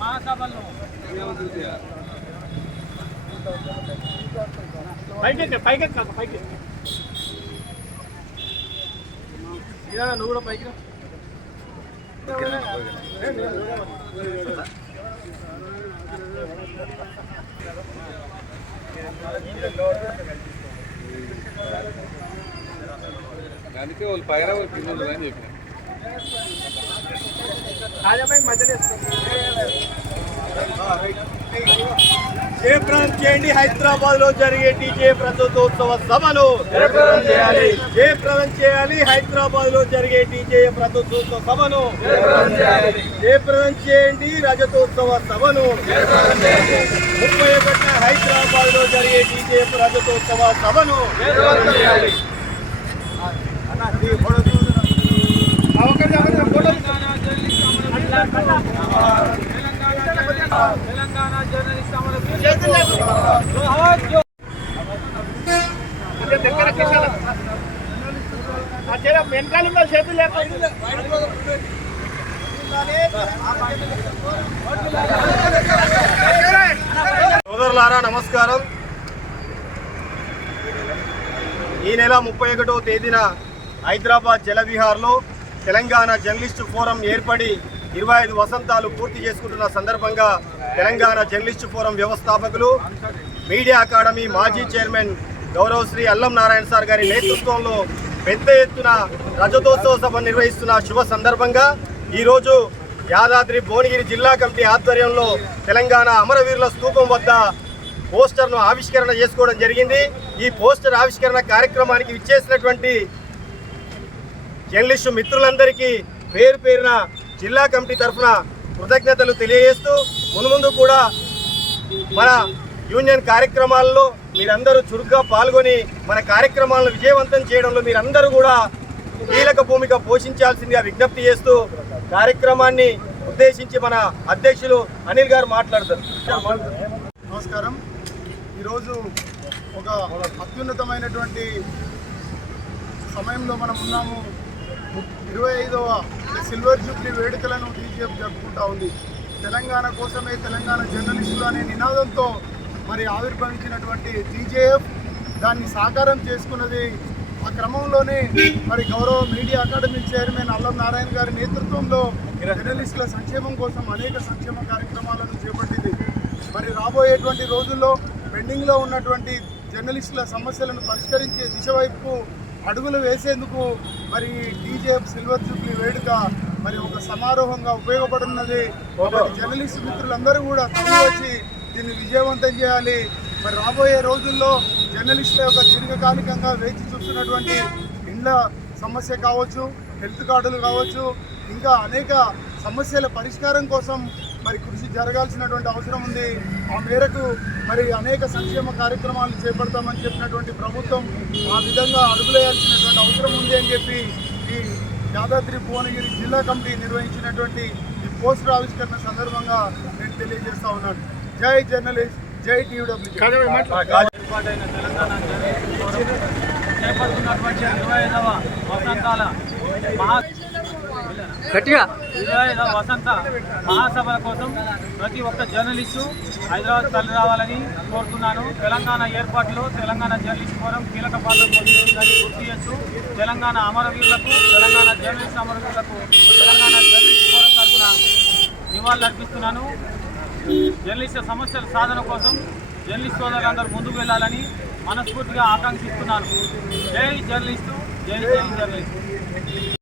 మహాసభల్లో పైకి పైకి పైకి నువ్వు కూడా పైకి రా. అందుకే వాళ్ళు పైన వాళ్ళు కింద ఉండదు అని చెప్పిన. మధ్యలో జయప్రదం చేయండి. హైదరాబాద్లో జరిగే డీజే ప్రజోత్సవ సభను జయప్రదం చేయాలి. హైదరాబాద్లో జరిగే డీజే ప్రజోత్సవ సభను. జయప్రదం చేయండి. రజతోత్సవ సభను. ముప్పై ఒకటిన హైదరాబాద్లో జరిగే డీజే రజతోత్సవ సభను. అన్న, దగ్గర వెనకాల ఉన్న చేతులు లేకుండా. సోదరులారా నమస్కారం ఈ నెల ముప్పై ఒకటో తేదీన హైదరాబాద్ జలవిహార్లో తెలంగాణ జర్నలిస్టు ఫోరం ఏర్పడి ఇరవై ఐదు వసంతాలు పూర్తి చేసుకుంటున్న సందర్భంగా తెలంగాణ జర్నలిస్టు ఫోరం వ్యవస్థాపకులు మీడియా అకాడమీ మాజీ చైర్మన్ గౌరవ శ్రీ అల్లం నారాయణ సార్ గారి నేతృత్వంలో పెద్ద ఎత్తున రజతోత్సవ సభ నిర్వహిస్తున్న శుభ సందర్భంగా ఈరోజు యాదాద్రి భువనగిరి జిల్లా కమిటీ ఆధ్వర్యంలో తెలంగాణ అమరవీరుల స్తూపం వద్ద పోస్టర్ను ఆవిష్కరణ చేసుకోవడం జరిగింది. ఈ పోస్టర్ ఆవిష్కరణ కార్యక్రమానికి విచ్చేసినటువంటి జర్నలిస్టు మిత్రులందరికీ పేరు పేరున జిల్లా కమిటీ తరఫున కృతజ్ఞతలు తెలియజేస్తూ మునుముందు కూడా మన యూనియన్ కార్యక్రమాల్లో మీరందరూ చురుగ్గా పాల్గొని మన కార్యక్రమాలను విజయవంతం చేయడంలో మీరందరూ కూడా కీలక భూమిక పోషించాల్సిందిగా విజ్ఞప్తి చేస్తూ కార్యక్రమాన్ని ఉద్దేశించి మన అధ్యక్షులు అనిల్ గారు మాట్లాడతారు. నమస్కారం. ఈరోజు ఒక అత్యున్నతమైనటువంటి సమయంలో మనం ఉన్నాము. ఇరవై ఐదవ సిల్వర్ జూబ్లీ వేడుకలను బీజేపీ జరుపుకుంటా ఉంది. తెలంగాణ కోసమే తెలంగాణ జర్నలిస్టులు అనే నినాదంతో మరి ఆవిర్భవించినటువంటి జీజేఎఫ్ దాన్ని సాకారం చేసుకున్నది ఆ క్రమంలోనే మరి గౌరవ మీడియా అకాడమీ చైర్మన్ అల్లం నారాయణ గారి నేతృత్వంలో జర్నలిస్టుల సంక్షేమం కోసం అనేక సంక్షేమ కార్యక్రమాలను చేపట్టింది. మరి రాబోయేటువంటి రోజుల్లో పెండింగ్లో ఉన్నటువంటి జర్నలిస్టుల సమస్యలను పరిష్కరించే దిశ వైపు అడుగులు వేసేందుకు మరి డీజేఎఫ్ సిల్వర్ జూబ్లీ వేడుక మరి ఒక సమారోహంగా ఉపయోగపడున్నది. జర్నలిస్ట్ మిత్రులందరూ కూడా తరలి వచ్చి దీన్ని విజయవంతం చేయాలి. మరి రాబోయే రోజుల్లో జర్నలిస్టుల యొక్క దీర్ఘకాలికంగా వేచి చూస్తున్నటువంటి ఇండ్ల సమస్య కావచ్చు హెల్త్ కార్డులు కావచ్చు ఇంకా అనేక సమస్యల పరిష్కారం కోసం మరి కృషి జరగాల్సినటువంటి అవసరం ఉంది. ఆ మేరకు మరి అనేక సంక్షేమ కార్యక్రమాలు చేపడతామని చెప్పినటువంటి ప్రభుత్వం ఆ విధంగా అడుగులేయాల్సినటువంటి అవసరం ఉంది అని చెప్పి ఈ యాదాద్రి భువనగిరి జిల్లా కమిటీ నిర్వహించినటువంటి ఈ పోస్టర్ ఆవిష్కరణ సందర్భంగా నేను తెలియజేస్తా ఉన్నాను. జై జర్నలిస్ట్ జై ఏర్పాటైన తెలంగాణ జర్నలిస్ట్ ఫోరం చేపడుతున్నటువంటి ఇరవై ఐదవ వసంతాల మహా గట్టిగా. ఇరవై ఐదవ వసంత మహాసభల కోసం ప్రతి ఒక్క జర్నలిస్టు హైదరాబాద్ తల్లి రావాలని కోరుతున్నాను. తెలంగాణ ఏర్పాటులో తెలంగాణ జర్నలిస్ట్ ఫోరం కీలక పాత్ర పోషిస్తుందని గుర్తు చేస్తూ తెలంగాణ అమరవీరులకు తెలంగాణ జర్నలిస్ట్ అమరవీరులకు తెలంగాణ జర్నలిస్ట్ ఫోరం తరఫున నివాళులర్పిస్తున్నాను. జర్నలిస్టు సమస్యల సాధన కోసం జర్నలిస్ట్ సోదరులందరూ ముందుకు వెళ్ళాలని మనస్ఫూర్తిగా ఆకాంక్షిస్తున్నాను. జై జర్నలిస్టు జై జై జర్నలిస్టు.